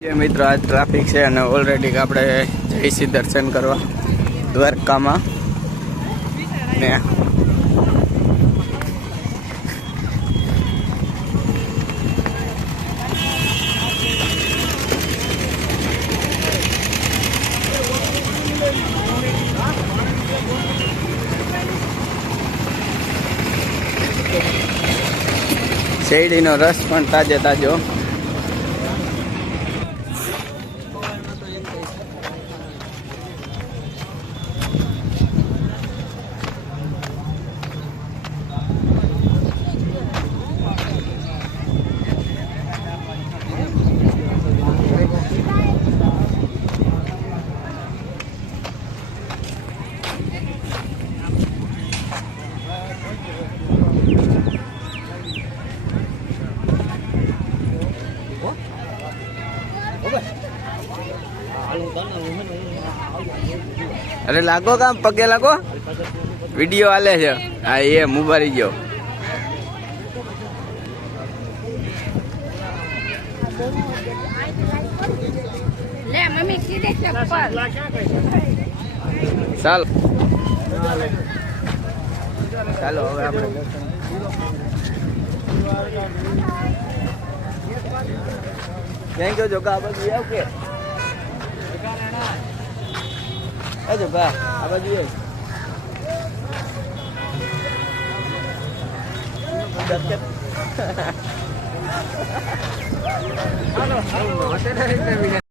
જે મિત્રો, આજ ટ્રાફિક છે અને ઓલરેડી આપણે જઈશી દર્શન કરવા દ્વારકામાં. ને શેરડીનો રસ પણ તાજે તાજો. અરે લાગો કામ પગે લાગો વિડીયો આલે છે હા એ મુબારી ગયો લે મમ્મી કીધે થેન્ક યુ જોકા આ બાજુ આવ કે. એ જોકા આ બાજુ આવ.